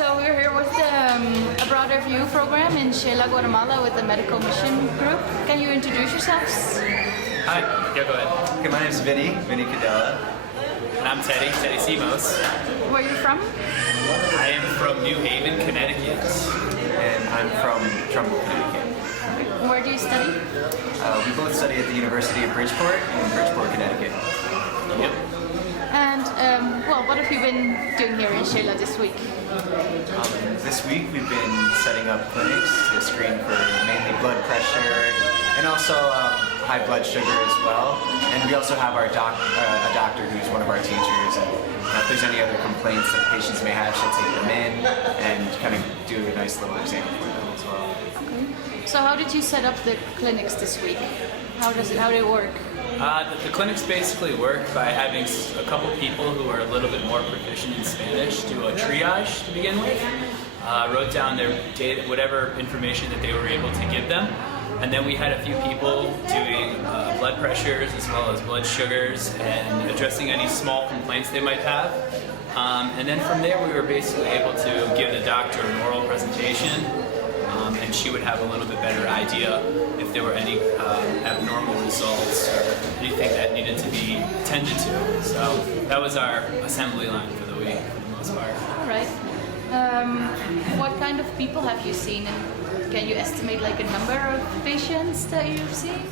So we're here with a broader view program in Xela, Guatemala with the medical mission group. Can you introduce yourselves? Hi, yeah, go ahead. Okay, my name is Vinny Cadella. And I'm Teddy Simos. Where are you from? I am from New Haven, Connecticut. And I'm from Trumbull, Connecticut. Where do you study? We both study at the University of Bridgeport in Bridgeport, Connecticut. Yep. And well, what have you been doing here in Xela this week? This week we've been setting up clinics to screen for mainly blood pressure and also high blood sugar as well. And we also have our a doctor who's one of our teachers. And if there's any other complaints that patients may have, she'll take them in and kind of do a nice little exam for them as well. Okay. So how did you set up the clinics this week? How do they work? The clinics basically work by having a couple people who are a little bit more proficient in Spanish do a triage to begin with. Wrote down their data, whatever information that they were able to give them. And then we had a few people doing blood pressures as well as blood sugars and addressing any small complaints they might have. And then from there we were basically able to give the doctor an oral presentation, and she would have a little bit better idea if there were any abnormal results or anything that needed to be tended to. So that was our assembly line for the week for the most part. All right. What kind of people have you seen, and can you estimate like a number of patients that you've seen?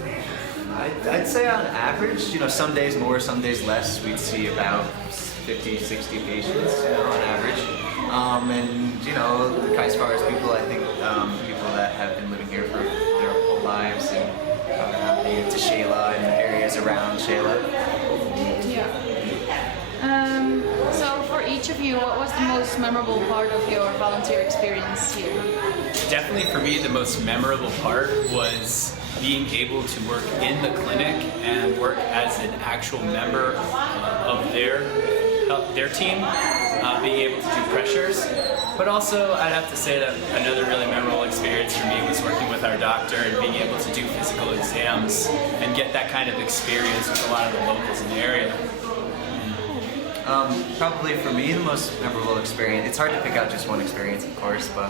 I'd say on average, some days more, some days less, we'd see about 50, 60 patients, on average. And, as far as people, I think people that have been living here for their whole lives and native to Xela and areas around Xela. Yeah. So for each of you, what was the most memorable part of your volunteer experience here? Definitely for me, the most memorable part was being able to work in the clinic and work as an actual member of their team, being able to do pressures. But also, I'd have to say that another really memorable experience for me was working with our doctor and being able to do physical exams and get that kind of experience with a lot of the locals in the area. Probably for me, the most memorable experience, it's hard to pick out just one experience, of course, but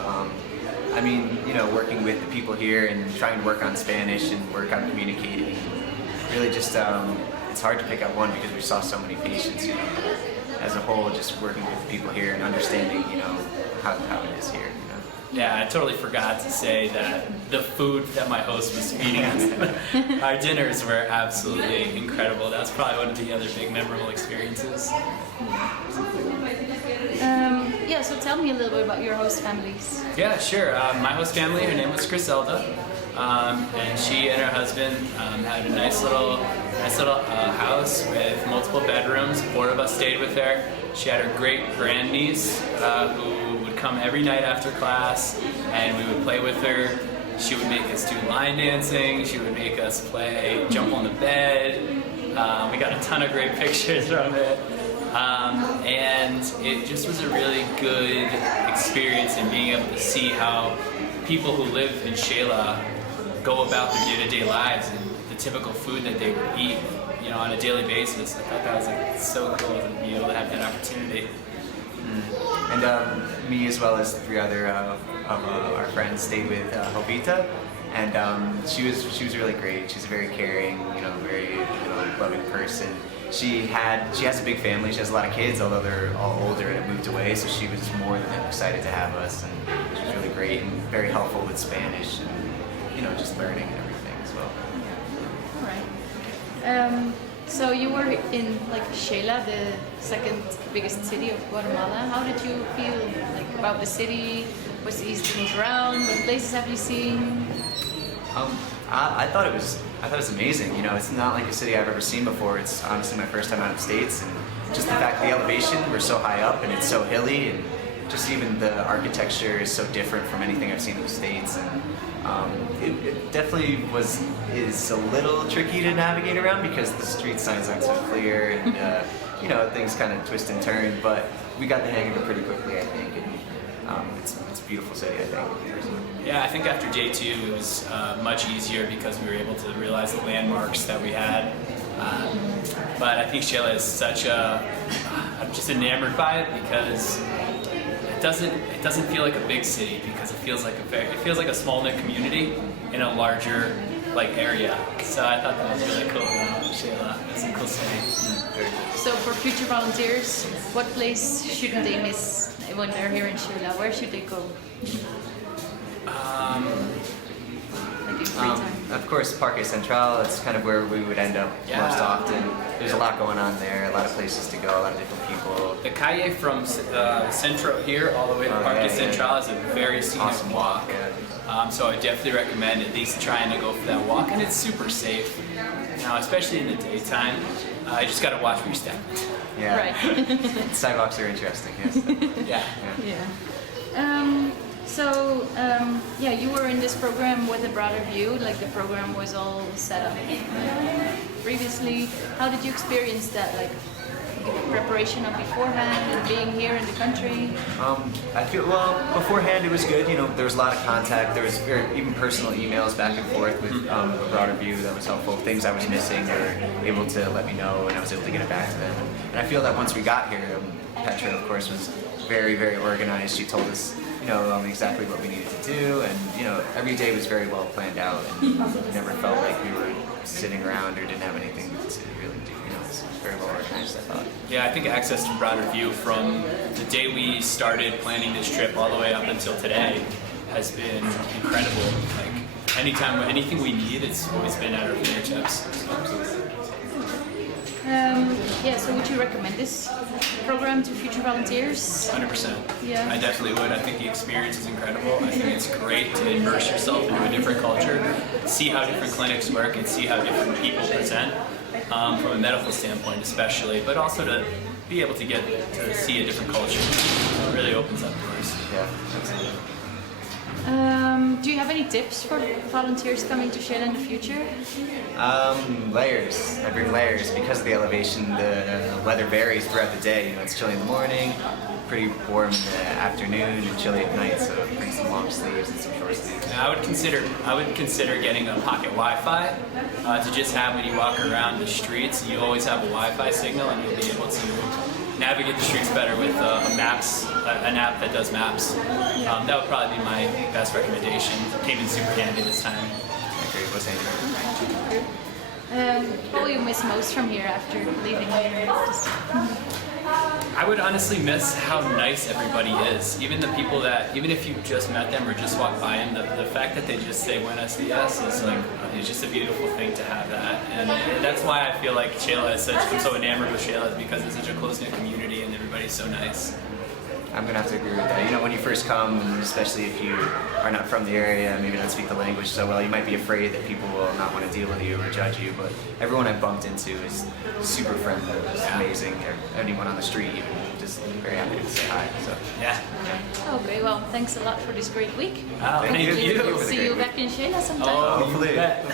working with the people here and trying to work on Spanish and work on communicating, really just, it's hard to pick out one because we saw so many patients, as a whole, just working with the people here and understanding, how it is here, Yeah, I totally forgot to say that the food that my host was feeding us, our dinners were absolutely incredible. That's probably one of the other big memorable experiences. Yeah, so tell me a little bit about your host families. Yeah, sure. My host family, her name was Xela, and she and her husband had a nice little house with multiple bedrooms. 4 of us stayed with her. She had her great grandniece who would come every night after class, and we would play with her. She would make us do line dancing. She would make us play jump on the bed. We got a ton of great pictures from it. And it just was a really good experience in being able to see how people who live in Xela go about their day-to-day lives and the typical food that they would eat, on a daily basis. I thought that was so cool to be able to have that opportunity. And me, as well as the 3 other of our friends, stayed with Jovita, and she was really great. She's a very caring, very loving person. She has a big family. She has a lot of kids, although they're all older and have moved away. So she was more than excited to have us, and she was really great and very helpful with Spanish and just learning and everything as well. All right. So you were in Xela, the second biggest city of Guatemala. How did you feel about the city? What's the easy to move around? What places have you seen? I thought it was amazing. It's not like a city I've ever seen before. It's honestly my first time out of States, and just the fact the elevation, we're so high up and it's so hilly, and just even the architecture is so different from anything I've seen in the States. And it definitely is a little tricky to navigate around because the street signs aren't so clear, and things kind of twist and turn. But we got the hang of it pretty quickly, I think. And it's a beautiful city, I think. Yeah, I think after day 2 it was much easier because we were able to realize the landmarks that we had. But I think Xela is I'm just enamored by it because it doesn't feel like a big city because it feels like a small knit community in a larger like area. So I thought that was really cool about Xela. It's a cool city. So for future volunteers, what place shouldn't they miss when they're here in Xela? Where should they go? Like in free time. Of course, Parque Central, that's kind of where we would end up most often. There's a lot going on there, a lot of places to go, a lot of different people. The calle from Centro here all the way to Parque Central is a very scenic Awesome walk. yeah. So I definitely recommend at least trying to go for that walk, and it's super safe. Now, especially in the daytime, you just got to watch where you're stepping. Yeah. Right. Sidewalks are interesting, yes. Yeah. Yeah. Yeah, you were in this program with a broader view, like the program was all set up previously. How did you experience that, like preparation of beforehand and being here in the country? I feel, well, beforehand it was good, you know, there was a lot of contact, there was even personal emails back and forth with a broader view that was helpful. Things I was missing, they were able to let me know and I was able to get it back to them. And I feel that once we got here, Petra, of course, was very, very organized. She told us, you know, exactly what we needed to do, and you know, every day was very well planned out, and never felt like we were sitting around or didn't have anything to really do. You know, it's very well organized, I thought. Yeah, I think access to broader view from the day we started planning this trip all the way up until today has been incredible. Like anything we need, it's always been at our fingertips. So would you recommend this program to future volunteers? 100%. Yeah. I definitely would. I think the experience is incredible. I think it's great to immerse yourself into a different culture, see how different clinics work, and see how different people present from a medical standpoint especially, but also to be able to get to see a different culture. It really opens up doors. Yeah, absolutely. Do you have any tips for volunteers coming to Xela in the future? Layers. I bring layers because of the elevation. The weather varies throughout the day. You know, it's chilly in the morning, pretty warm in the afternoon, and chilly at night. So bring some long sleeves and some short sleeves. And I would consider getting a pocket Wi-Fi to just have when you walk around the streets. You always have a Wi-Fi signal, and you'll be able to navigate the streets better with an app that does maps. That would probably be my best recommendation. It came in super handy this time. Great. What's anything? What will you miss most from here after leaving here? I would honestly miss how nice everybody is. Even the people that, even if you just met them or just walked by them, the fact that they just say buenos dias is like, it's just a beautiful thing to have that. And that's why I feel like Xela is I'm so enamored with Xela, is because it's such a close-knit community and everybody's so nice. I'm gonna have to agree with that. You know, when you first come, especially if you are not from the area, maybe don't speak the language so well, you might be afraid that people will not want to deal with you or judge you, but everyone I've bumped into is super friendly, it's amazing. Anyone on the street, even, just very happy to say hi. So Yeah. Okay, well, thanks a lot for this great week. Oh, thank you. See you back in Xela sometime. Oh, hopefully. you bet.